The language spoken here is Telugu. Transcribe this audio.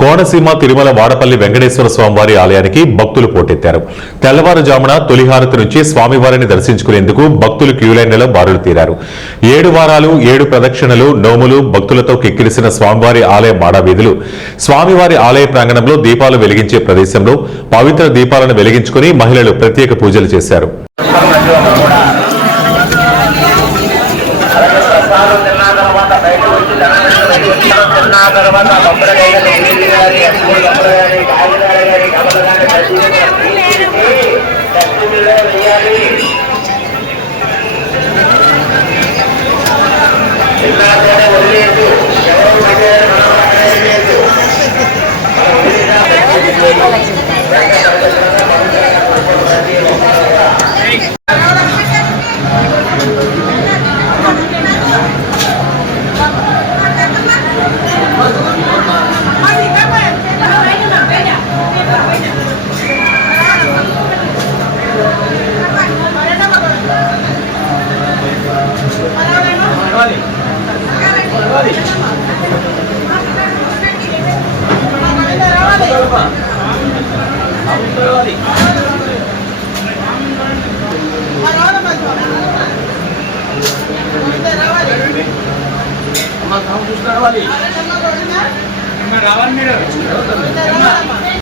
కోనసీమ తిరుమల వాడపల్లి వెంకటేశ్వర స్వామివారి ఆలయానికి భక్తులు పోటెత్తారు. తెల్లవారుజామున తొలిహారతి నుంచి స్వామివారిని దర్శించుకునేందుకు భక్తులు క్యూలైన్లలో బారులు తీరారు. 7 వారాలు 7 ప్రదక్షిణలు నోములు భక్తులతో కిక్కిరిసిన స్వామివారి ఆలయ మాడవీధులు స్వామివారి ఆలయ ప్రాంగణంలో దీపాలు వెలిగించే ప్రదేశంలో పవిత్ర దీపాలను వెలిగించుకుని మహిళలు ప్రత్యేక పూజలు చేశారు. రావాలి మీరు